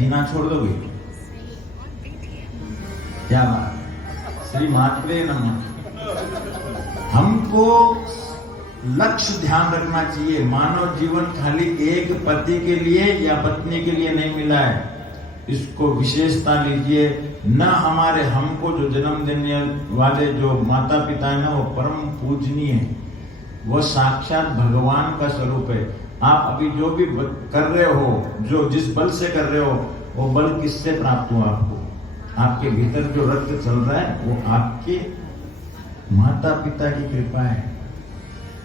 जीना छोड़ दोगे? क्या बात, श्री मात्रे नमः। हमको लक्ष्य ध्यान रखना चाहिए। मानव जीवन खाली एक पति के लिए या पत्नी के लिए नहीं मिला है, इसको विशेषता लीजिए। न हमारे हमको जो जन्म देने वाले जो माता पिता है ना, वो परम पूजनीय है, वो साक्षात भगवान का स्वरूप है। आप अभी जो भी कर रहे हो, जो जिस बल से कर रहे हो, वो बल किससे प्राप्त हुआ आपको? आपके भीतर जो रक्त चल रहा है वो आपके माता पिता की कृपा है।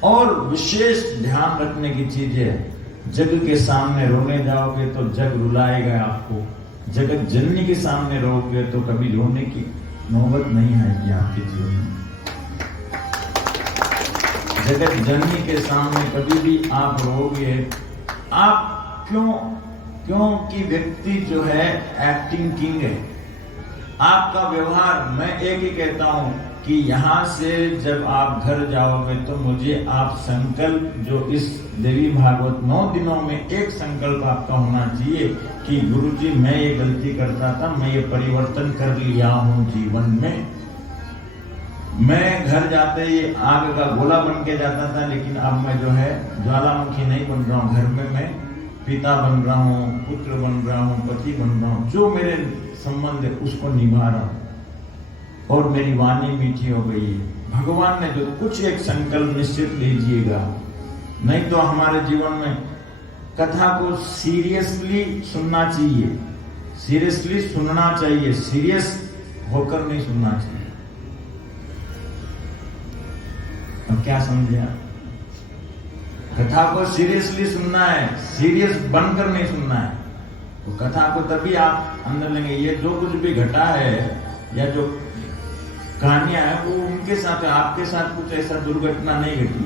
और विशेष ध्यान रखने की चीज है, जग के सामने रोने जाओगे तो जग रुलाएगा आपको, जगत जननी के सामने रोगे तो कभी रोने की नौबत नहीं आएगी आपके जीवन में। जगत जननी के सामने कभी भी आप रोगे, आप क्योंकि व्यक्ति जो है एक्टिंग किंग है। आपका व्यवहार, मैं एक ही कहता हूं कि यहां से जब आप घर जाओगे तो मुझे आप संकल्प, जो इस देवी भागवत 9 दिनों में एक संकल्प आपका होना चाहिए कि गुरुजी मैं ये गलती करता था, मैं ये परिवर्तन कर लिया हूं जीवन में। मैं घर जाते ही आग का गोला बन के जाता था, लेकिन अब मैं जो है ज्वालामुखी नहीं बन रहा हूं। घर में मैं पिता बन रहा हूं, पुत्र बन रहा हूं, पति बन रहा हूं। जो मेरे संबंध है उसको निभा रहा हूं और मेरी वाणी मीठी हो गई है। भगवान ने जो कुछ एक संकल्प निश्चित लीजिएगा, नहीं तो हमारे जीवन में कथा को सीरियसली सुनना चाहिए, सीरियसली सुनना चाहिए, सीरियस होकर नहीं सुनना चाहिए। अब क्या समझे आप? कथा को सीरियसली सुनना है, सीरियस बनकर नहीं सुनना है। तो कथा को तभी आप अंदर लेंगे। ये जो कुछ भी घटा है या जो कहानियां है वो उनके साथ है, आपके साथ कुछ ऐसा दुर्घटना नहीं घटी।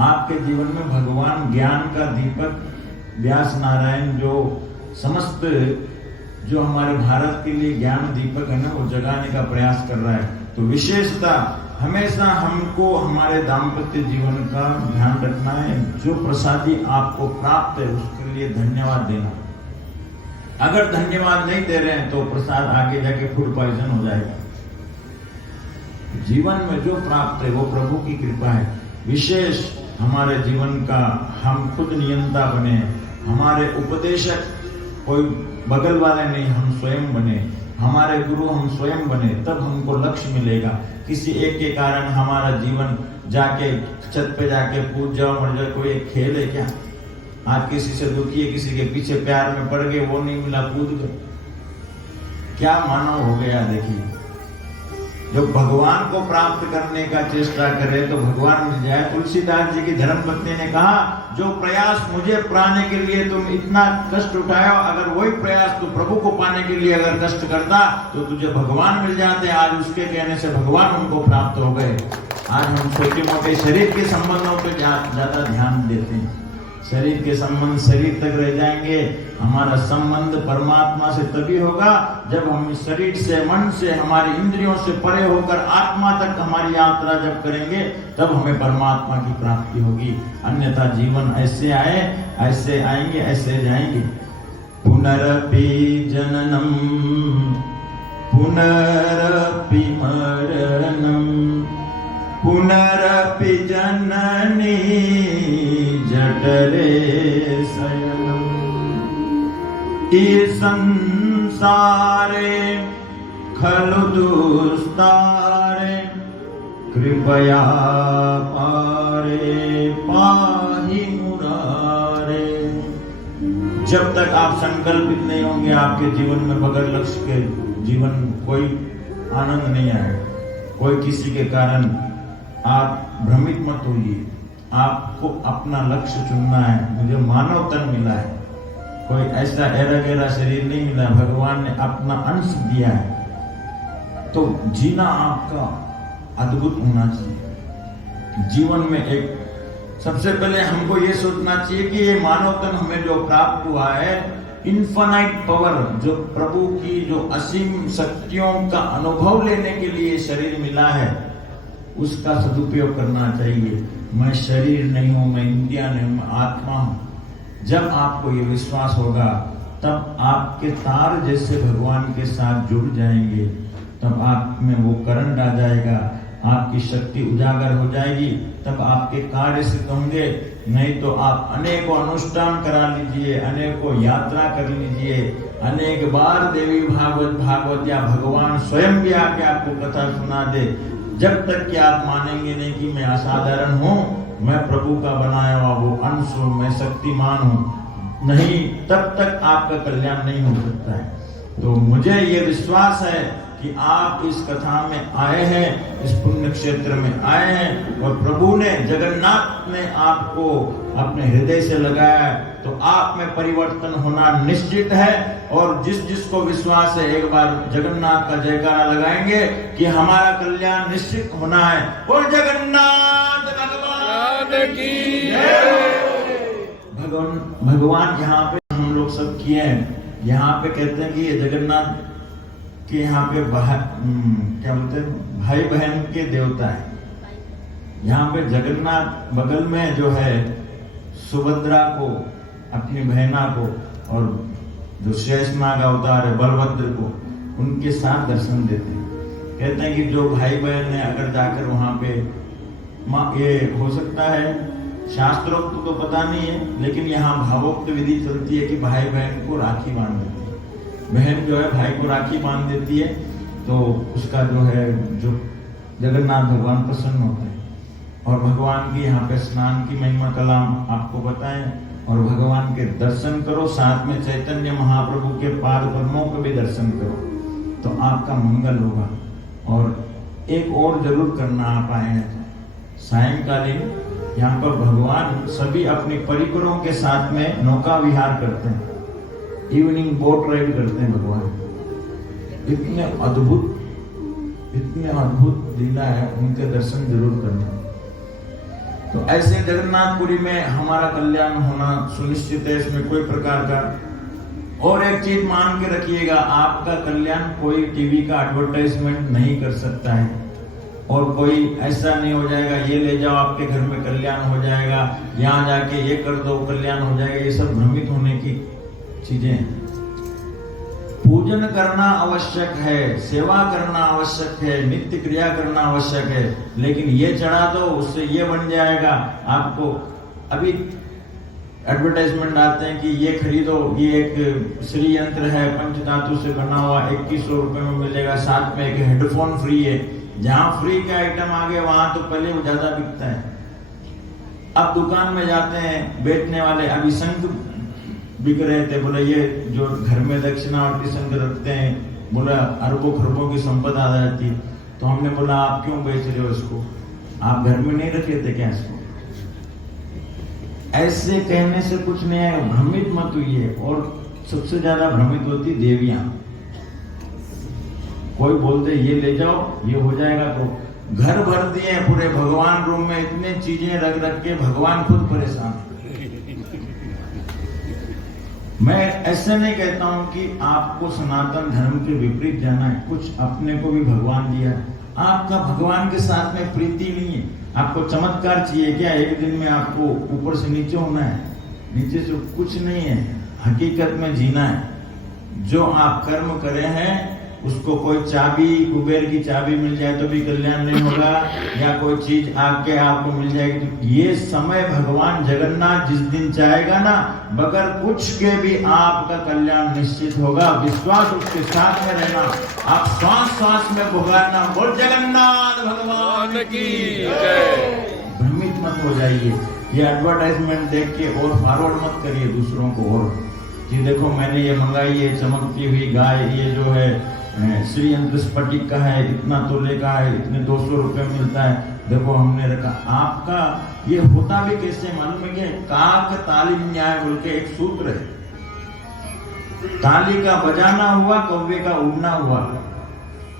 आपके जीवन में भगवान ज्ञान का दीपक व्यास नारायण जो समस्त जो हमारे भारत के लिए ज्ञान दीपक है ना, वो जगाने का प्रयास कर रहा है। तो विशेषता हमेशा हमको हमारे दाम्पत्य जीवन का ध्यान रखना है। जो प्रसादी आपको प्राप्त है उसके लिए धन्यवाद देना। अगर धन्यवाद नहीं दे रहे हैं तो प्रसाद आगे जाके फूड पॉइजन हो जाएगा। जीवन में जो प्राप्त है वो प्रभु की कृपा है। विशेष हमारे जीवन का हम खुद नियंता बने, हमारे उपदेशक कोई बगल वाले नहीं, हम स्वयं बने, हमारे गुरु हम स्वयं बने, तब हमको लक्ष्य मिलेगा। किसी एक के कारण हमारा जीवन जाके छत पे जाके कूद जाओ मर जाओ, कोई एक खेल है क्या? आप किसी से दुखी है, किसी के पीछे प्यार में पड़ गए, वो नहीं मिला, कूद गए, क्या मानव हो गया? देखिए, जो भगवान को प्राप्त करने का चेष्टा करे तो भगवान मिल जाए। तुलसीदास जी की धर्मपत्नी ने कहा, जो प्रयास मुझे पाने के लिए तुम इतना कष्ट उठाया, अगर वही प्रयास तू प्रभु को पाने के लिए अगर कष्ट करता तो तुझे भगवान मिल जाते। आज उसके कहने से भगवान उनको प्राप्त हो गए। आज हम छोटे मोटे शरीर के संबंधों पे ज्यादा ध्यान देते हैं। शरीर के संबंध शरीर तक रह जाएंगे। हमारा संबंध परमात्मा से तभी होगा जब हम इस शरीर से, मन से, हमारी इंद्रियों से परे होकर आत्मा तक हमारी यात्रा जब करेंगे, तब हमें परमात्मा की प्राप्ति होगी। अन्यथा जीवन ऐसे आए, ऐसे आएंगे, ऐसे जाएंगे। पुनरपि जननम पुनरपि मरणम पुनरपि जननी जठरे शयनम। इह संसारे खलु दुस्तारे कृपया पारे पाहि मुरारे। जब तक आप संकल्पित नहीं होंगे, आपके जीवन में बगैर लक्ष्य के जीवन कोई आनंद नहीं आएगा। कोई किसी के कारण आप भ्रमित मत होइए। आपको अपना लक्ष्य चुनना है। मुझे मानव तन मिला है, कोई ऐसा एरा गहरा शरीर नहीं मिला। भगवान ने अपना अंश दिया है, तो जीना आपका अद्भुत होना चाहिए। जीवन में एक सबसे पहले हमको ये सोचना चाहिए कि ये मानव तन हमें जो प्राप्त हुआ है, इन्फानाइट पावर, जो प्रभु की जो असीम शक्तियों का अनुभव लेने के लिए शरीर मिला है, उसका सदुपयोग करना चाहिए। मैं शरीर नहीं हूं, मैं इंद्रियां नहीं हूं, मैं आत्मा हूं। जब आपको ये विश्वास होगा तब आपके तार जैसे भगवान के साथ जुड़ जाएंगे, तब आप में वो करंट आ जाएगा, आपकी शक्ति उजागर हो जाएगी, तब आपके कार्य सिद्ध होंगे। नहीं तो आप अनेकों अनुष्ठान करा लीजिए, अनेकों यात्रा कर लीजिए, अनेक बार देवी भागवत या भगवान स्वयं भी आके आपको कथा सुना दे, जब तक कि आप मानेंगे नहीं कि मैं असाधारण हूँ, मैं प्रभु का बनाया हुआ वो अंश हूँ, मैं शक्तिमान हूँ, नहीं, तब तक आपका कल्याण नहीं हो सकता है। तो मुझे ये विश्वास है कि आप इस कथा में आए हैं, इस पुण्य क्षेत्र में आए हैं, और प्रभु ने, जगन्नाथ ने आपको अपने हृदय से लगाया, तो आप में परिवर्तन होना निश्चित है। और जिस जिसको विश्वास है, एक बार जगन्नाथ का जयकारा लगाएंगे कि हमारा कल्याण निश्चित होना है। और जगन्नाथ भगवान की जय। भगवान यहाँ पे हम लोग सब किए हैं, यहाँ पे कहते हैं कि ये जगन्नाथ के यहाँ पे क्या बोलते हैं, भाई बहन के देवता है। यहाँ पे जगन्नाथ बगल में जो है सुभद्रा को, अपनी बहना को, और जो शेषनाग अवतार है बलभद्र को, उनके साथ दर्शन देते हैं। कहते हैं कि जो भाई बहन है अगर जाकर वहां पे, ये हो सकता है शास्त्रोक्त तो पता नहीं है, लेकिन यहाँ भावोक्त विधि चलती है कि भाई बहन को राखी बांध देती है। बहन जो है भाई को राखी बांध देती है, तो उसका जो है, जो जगन्नाथ भगवान प्रसन्न होते हैं। और भगवान की यहाँ पे स्नान की महिमा कलाम आपको बताएं, और भगवान के दर्शन करो, साथ में चैतन्य महाप्रभु के पाद पद्मों को भी दर्शन करो, तो आपका मंगल होगा। और एक और जरूर करना आप आए हैं, सायंकालीन यहाँ पर भगवान सभी अपने परिकरों के साथ में नौका विहार करते हैं, इवनिंग बोट राइड करते हैं। भगवान इतने अद्भुत लीला है, उनके दर्शन जरूर करना। तो ऐसे जगन्नाथपुरी में हमारा कल्याण होना सुनिश्चित है, इसमें कोई प्रकार का। और एक चीज मान के रखिएगा, आपका कल्याण कोई टीवी का एडवर्टाइजमेंट नहीं कर सकता है, और कोई ऐसा नहीं हो जाएगा ये ले जाओ आपके घर में कल्याण हो जाएगा, यहाँ जाके ये कर दो कल्याण हो जाएगा। ये सब भ्रमित होने की चीजें हैं। पूजन करना आवश्यक है, सेवा करना आवश्यक है, नित्य क्रिया करना आवश्यक है, लेकिन ये चढ़ा दो उससे ये बन जाएगा। आपको अभी एडवर्टाइजमेंट आते हैं कि ये खरीदो, ये एक श्री यंत्र है पंच धातु से बना हुआ, 2100 रुपए में मिलेगा, साथ में एक हेडफोन फ्री है। जहां फ्री का आइटम आ गया वहां तो पहले वो ज्यादा बिकता है। अब दुकान में जाते हैं, बेचने वाले अभी शंख बिक रहे थे, बोले ये जो घर में दक्षिणावर्ती शंख रखते हैं, बोला अरबों खरबों की संपदा आ जाती। तो हमने बोला आप क्यों बेच रहे हो इसको, आप घर में नहीं रखे थे क्या इसको? ऐसे कहने से कुछ नहीं है, भ्रमित मत हुई। और सबसे ज्यादा भ्रमित होती देवियां। कोई बोलते ये ले जाओ ये हो जाएगा, तो घर भर दिए पूरे भगवान रूम में, इतने चीजें रख रख के भगवान खुद परेशान। मैं ऐसे नहीं कहता हूं कि आपको सनातन धर्म के विपरीत जाना है, कुछ अपने को भी भगवान दिया है। आपका भगवान के साथ में प्रीति नहीं है, आपको चमत्कार चाहिए क्या? एक दिन में आपको ऊपर से नीचे होना है? नीचे से कुछ नहीं है, हकीकत में जीना है। जो आप कर्म करे हैं उसको कोई चाबी, कुबेर की चाबी मिल जाए तो भी कल्याण नहीं होगा, या कोई चीज आके आपको मिल जाएगी। ये समय भगवान जगन्नाथ जिस दिन चाहेगा ना, बगैर कुछ के भी आपका कल्याण निश्चित होगा। विश्वास उसके साथ में रहना, आप श्वास श्वास में पुकारना, बोल जगन्नाथ भगवान की जय। भ्रमित मत हो जाइए, ये एडवर्टाइजमेंट देख के और फॉरवर्ड मत करिए दूसरों को, और कि देखो मैंने ये मंगाई है चमकती हुई गाय, ये जो है श्री यंत्र स्फटिक का है, इतना तोले का है, इतने 200 रुपए मिलता है, देखो हमने रखा। आपका ये होता भी कैसे मालूम है क्या? काक ताली न्याय बोल के एक सूत्र है। ताली का बजाना हुआ, कौवे का उड़ना हुआ।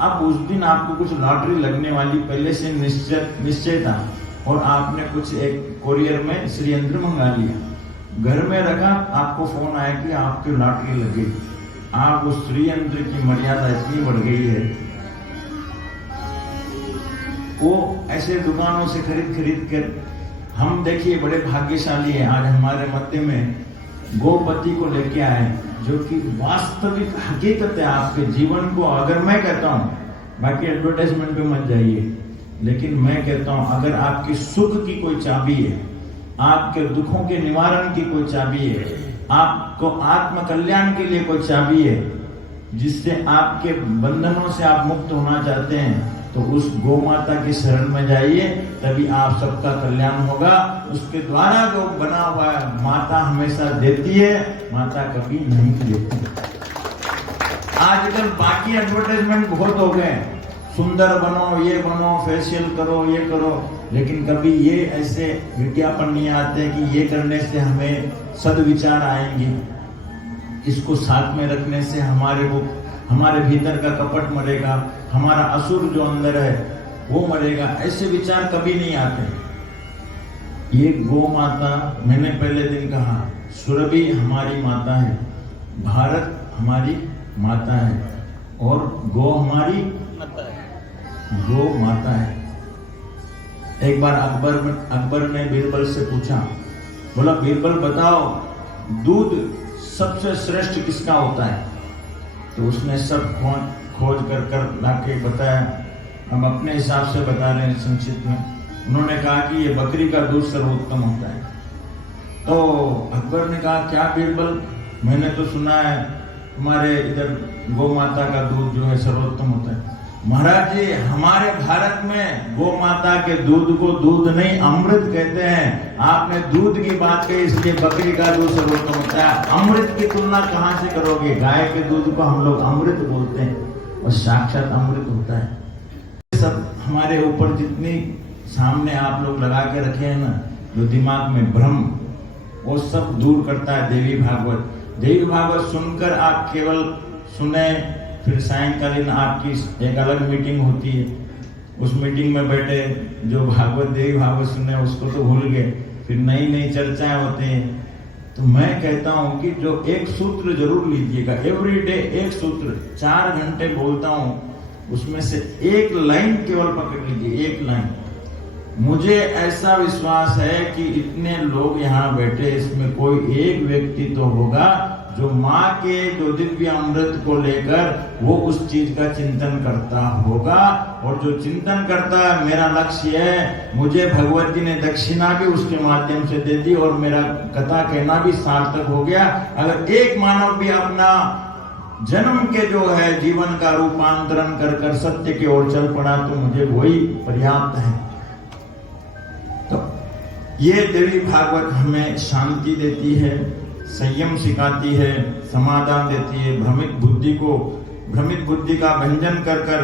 अब उस दिन आपको कुछ लॉटरी लगने वाली पहले से निश्चय था, और आपने कुछ एक कोरियर में श्री यंत्र मंगा लिया, घर में रखा, आपको फोन आया कि आपकी लॉटरी लग गई। आप उस श्री यंत्र की मर्यादा इतनी बढ़ गई है, वो ऐसे दुकानों से खरीद कर हम देखिए बड़े भाग्यशाली हैं। आज हमारे मध्य में गोपति को लेके आए, जो कि वास्तविक हकीकत है आपके जीवन को। अगर मैं कहता हूं, बाकी एडवर्टाइजमेंट पे मत जाइए, लेकिन मैं कहता हूं अगर आपकी सुख की कोई चाबी है, आपके दुखों के निवारण की कोई चाबी है, आपको आत्म कल्याण के लिए कोई चाबी है, जिससे आपके बंधनों से आप मुक्त होना चाहते हैं, तो उस गौ माता की शरण में जाइए, तभी आप सबका कल्याण होगा। उसके द्वारा जो बना हुआ है, माता हमेशा देती है, माता कभी नहीं देती। आजकल बाकी एडवर्टाइजमेंट बहुत हो गए, सुंदर बनो, ये बनो, फेशियल करो, ये करो, लेकिन कभी ये ऐसे विज्ञापन नहीं आते कि ये करने से हमें सद्विचार आएंगे, इसको साथ में रखने से हमारे भीतर का कपट मरेगा, हमारा असुर जो अंदर है वो मरेगा। ऐसे विचार कभी नहीं आते। ये गौ माता, मैंने पहले दिन कहा, सुरभि हमारी माता है, भारत हमारी माता है, और गौ हमारी गौ माता है। एक बार अकबर ने बीरबल से पूछा, बोला बीरबल बताओ दूध सबसे श्रेष्ठ किसका होता है? तो उसने सब खोज कर लाके बताया। हम अपने हिसाब से बता रहे हैं संक्षिप्त में। उन्होंने कहा कि ये बकरी का दूध सर्वोत्तम होता है। तो अकबर ने कहा क्या बीरबल, मैंने तो सुना है हमारे इधर गौ माता का दूध जो है सर्वोत्तम होता है। महाराज जी, हमारे भारत में गौ माता के दूध को दूध नहीं अमृत कहते हैं। आपने दूध की बात कही इसलिए बकरी का दूध सर्वोत्तम होता है। अमृत की तुलना कहां से करोगे? गाय के दूध को हम लोग अमृत बोलते हैं और साक्षात अमृत होता है। सब हमारे ऊपर जितनी सामने आप लोग लगा के रखे हैं ना, जो दिमाग में भ्रम, वो सब दूर करता है देवी भागवत। देवी भागवत सुनकर आप केवल सुने, फिर सायंकालीन आपकी एक अलग मीटिंग होती है, उस मीटिंग में बैठे जो भागवत देवी भागवत सुने उसको तो भूल गए, फिर नई नई चर्चाएं होती हैं। तो मैं कहता हूं कि जो एक सूत्र जरूर लीजिएगा, एवरीडे एक सूत्र, 4 घंटे बोलता हूं, उसमें से एक लाइन केवल पकड़ लीजिए, एक लाइन। मुझे ऐसा विश्वास है कि इतने लोग यहाँ बैठे, इसमें कोई एक व्यक्ति तो होगा जो माँ के जो दिव्य अमृत को लेकर वो उस चीज का चिंतन करता होगा। और जो चिंतन करता है, मेरा लक्ष्य है, मुझे भगवत जी ने दक्षिणा भी उसके माध्यम से दे दी और मेरा कथा कहना भी सार्थक हो गया। अगर एक मानव भी अपना जन्म के जो है जीवन का रूपांतरण कर कर सत्य की ओर चल पड़ा, तो मुझे वही पर्याप्त है। तो ये देवी भागवत हमें शांति देती है, संयम सिखाती है, समाधान देती है। भ्रमित बुद्धि का भंजन कर कर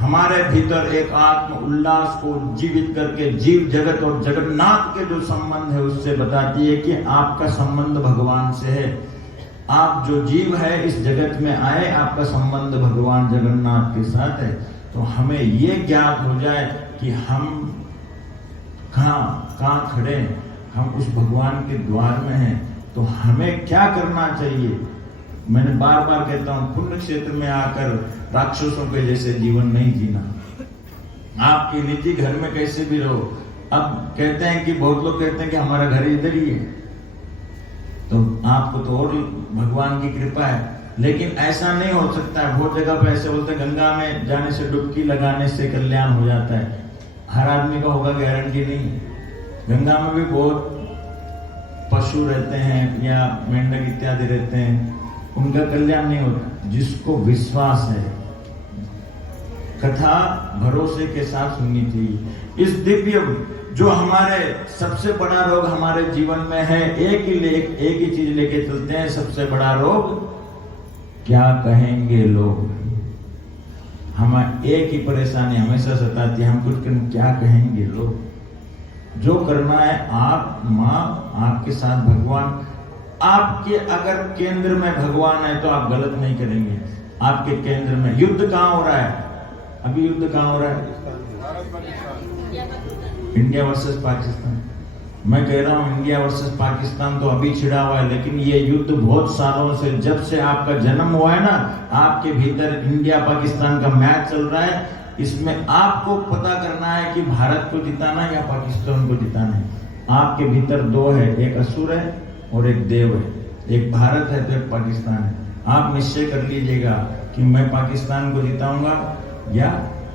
हमारे भीतर एक आत्म उल्लास को जीवित करके जीव जगत और जगन्नाथ के जो संबंध है उससे बताती है कि आपका संबंध भगवान से है। आप जो जीव है इस जगत में आए, आपका संबंध भगवान जगन्नाथ के साथ है। तो हमें ये ज्ञात हो जाए कि हम कहाँ खड़े, हम उस भगवान के द्वार में हैं, तो हमें क्या करना चाहिए। मैंने बार बार कहता हूं, पुण्य क्षेत्र में आकर राक्षसों के जैसे जीवन नहीं जीना। आपके निजी घर में कैसे भी रहो। अब कहते हैं कि बहुत लोग कहते हैं कि हमारा घर इधर ही है, तो आपको तो और भगवान की कृपा है, लेकिन ऐसा नहीं हो सकता है। बहुत जगह पे ऐसे बोलते हैं गंगा में जाने से, डुबकी लगाने से कल्याण हो जाता है। हर आदमी का होगा गारंटी नहीं। गंगा में भी बहुत पशु रहते हैं या मेंढक इत्यादि रहते हैं, उनका कल्याण नहीं होता। जिसको विश्वास है, कथा भरोसे के साथ सुननी चाहिए। इस दिव्य जो हमारे सबसे बड़ा रोग हमारे जीवन में है, एक ही चीज लेके चलते हैं। सबसे बड़ा रोग क्या कहेंगे लोग। हमें एक ही परेशानी हमेशा सताती है, हम कुछ क्या कहेंगे लोग। जो करना है, आप माँ, आपके साथ भगवान, आपके अगर केंद्र में भगवान है तो आप गलत नहीं करेंगे। आपके केंद्र में युद्ध कहाँ हो रहा है? अभी युद्ध कहाँ हो रहा है? India versus Pakistan. मैं कह रहा हूँ इंडिया वर्सेस पाकिस्तान तो अभी छिड़ा हुआ है, लेकिन ये युद्ध बहुत सालों से, जब से आपका जन्म हुआ है ना, आपके भीतर इंडिया पाकिस्तान का मैच चल रहा है। इसमें आपको पता करना है कि भारत को जिताना है या पाकिस्तान को जिताना है। आपके भीतर दो है, एक असुर है और एक देव है। एक भारत है तो एक पाकिस्तान है। आप निश्चय कर लीजिएगा कि मैं पाकिस्तान को जिताऊंगा या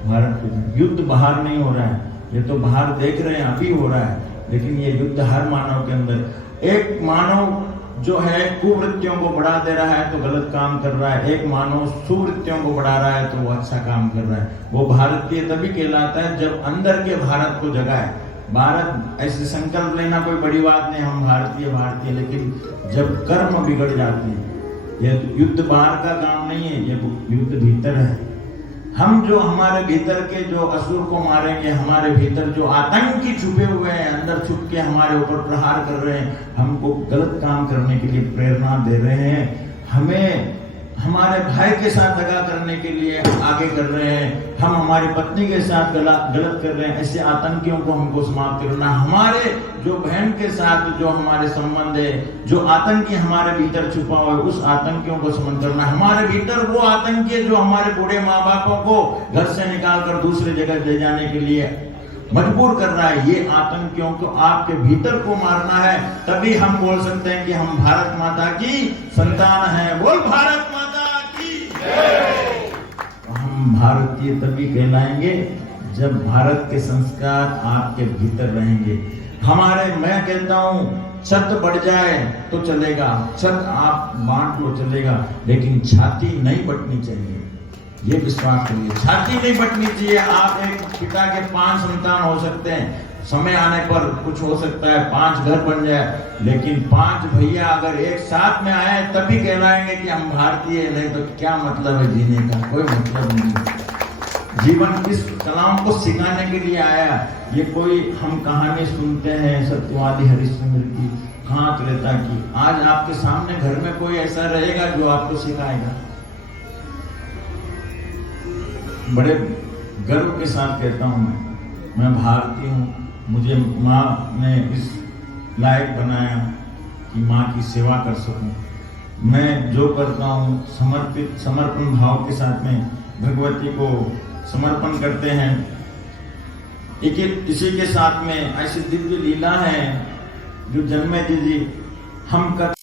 भारत को। युद्ध बाहर नहीं हो रहा है, ये तो बाहर देख रहे हैं अभी हो रहा है, लेकिन ये युद्ध हर मानव के अंदर। एक मानव जो है कुवृत्तियों को बढ़ा दे रहा है तो गलत काम कर रहा है, एक मानव सुवृत्तियों को बढ़ा रहा है तो वो अच्छा काम कर रहा है। वो भारतीय तभी कहलाता है जब अंदर के भारत को जगाए। भारत ऐसे संकल्प लेना कोई बड़ी बात नहीं, हम भारतीय भारतीय, लेकिन जब कर्म बिगड़ जाते हैं, यह युद्ध बाहर का काम नहीं है, ये युद्ध भीतर है। हम जो हमारे भीतर के जो असुर को मारेंगे, हमारे भीतर जो आतंकी छुपे हुए हैं, अंदर छुप के हमारे ऊपर प्रहार कर रहे हैं, हमको गलत काम करने के लिए प्रेरणा दे रहे हैं, हमें हमारे भाई के साथ दगा करने के लिए आगे कर रहे हैं, हम हमारी पत्नी के साथ गलत कर रहे हैं, ऐसे आतंकियों को हमको समाप्त करना। हमारे जो बहन के साथ जो हमारे संबंध है, जो आतंकी हमारे भीतर छुपा हुआ है, उस आतंकियों को समन करना। हमारे भीतर वो आतंकी जो हमारे बूढ़े माँ बापों को घर से निकाल कर दूसरे जगह ले जाने के लिए मजबूर कर रहा है, ये आतंकियों को आपके भीतर को मारना है। तभी हम बोल सकते हैं कि हम भारत माता की संतान हैं। बोल भारत माता की जय। हम भारतीय तभी कहलाएंगे जब भारत के संस्कार आपके भीतर रहेंगे। मैं कहता हूं छत बढ़ जाए तो चलेगा, छत आप बांट लो चलेगा, लेकिन छाती नहीं बटनी चाहिए, ये विश्वास करिए। छाती नहीं बटनी चाहिए। आप एक पिता के 5 संतान हो सकते हैं, समय आने पर कुछ हो सकता है 5 घर बन जाए, लेकिन 5 भैया अगर एक साथ में आए तभी कहलाएंगे कि हम भारतीय, नहीं तो क्या मतलब है जीने का, कोई मतलब नहीं। जीवन इस कलाम को सिखाने के लिए आया। ये कोई हम कहानी सुनते हैं सत्यवादी हरिश्चंद्र की, कहाँ त्रेता की। आज आपके सामने घर में कोई ऐसा रहेगा जो आपको सिखाएगा। बड़े गर्व के साथ कहता हूं मैं भारतीय हूं। मुझे माँ ने इस लायक बनाया कि माँ की सेवा कर सकूं। मैं जो करता हूं समर्पण भाव के साथ में भगवती को समर्पण करते हैं। इसी के साथ में ऐसी दिव्य लीला है जो जन्मे जी हम कथा